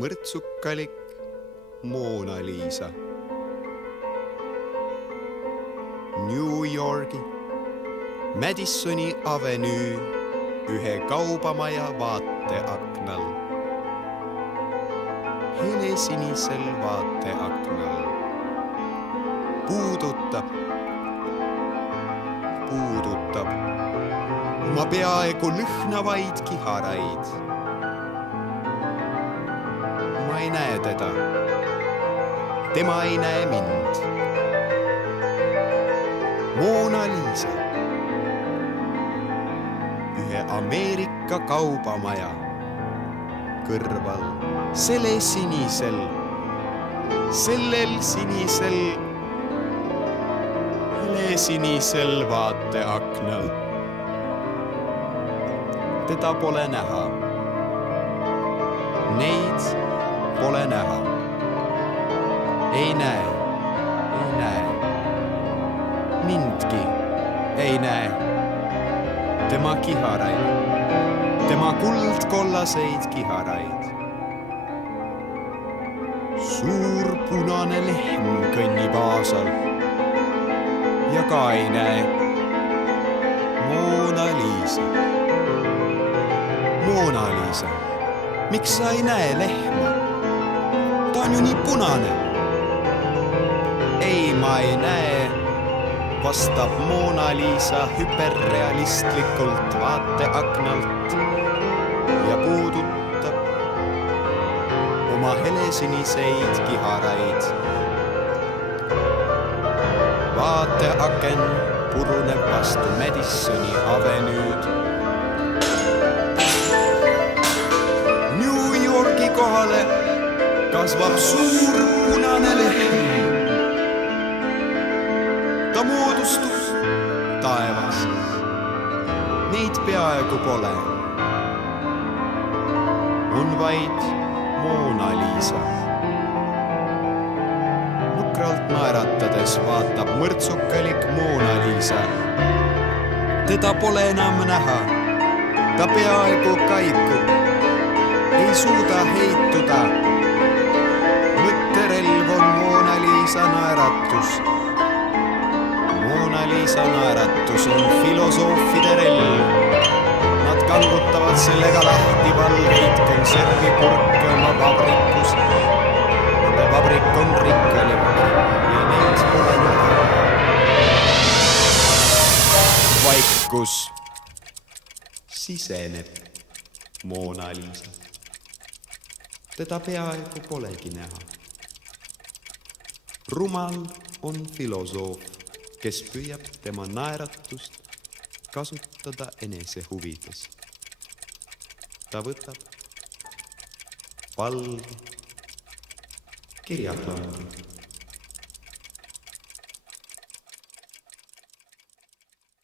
mõrtsukalik Mona Lisa. New Yorgi Madisoni Avenue ühe kaubamaja vaateaknal. Helesinisel vaateaknal puudutab oma peaaegu lõhnavaid kiharaid. Ma ei näe teda, tema ei näe mind. Mona Lisa, ühe Ameerika kaubamaja kõrval, sellel sinisel helesinisel vaateaknal. Teda pole näha, neid pole näha. Ei näe, mindki ei näe. Tema kiharaid, tema kuldkollaseid kiharaid. Suur punane lehm kõnnib aasal ja ka ei näe Mona Lisa. Mona Lisa, miks sa ei näe lehma? Ta on ju nii punane. Ei, ma ei näe, vastab Mona Lisa hüperrealistlikult vaateaknalt ja puudutab oma helesiniseid kiharaid. Vaateaken puruneb vastu Madisoni Avenue'd. New Yorgi kohale kasvab suur punane lehm. Ta moodustub taevast. Neid peaaegu pole. On vaid Mona Lisa. Nukralt naeratades vaatab mõrtsukalik Mona Lisa. Teda pole enam näha. Ta peaaegu kaikub. Ei suuda heituda. Mõtterelv on Mona Lisa naeratus. Mona Lisa naeratus on filosoofide relv. Nad kangutavad sellega lahti valgeid konservipurke oma vabrikus. Nende vabrik on rikkalik ja neid pole näha. Vaikus siseneb Mona Lisa. Teda peaaegu polegi näha. Rumal on filosoof, kes püüab tema naeratust kasutada enese huvides. Ta võtab valge kirjaklappi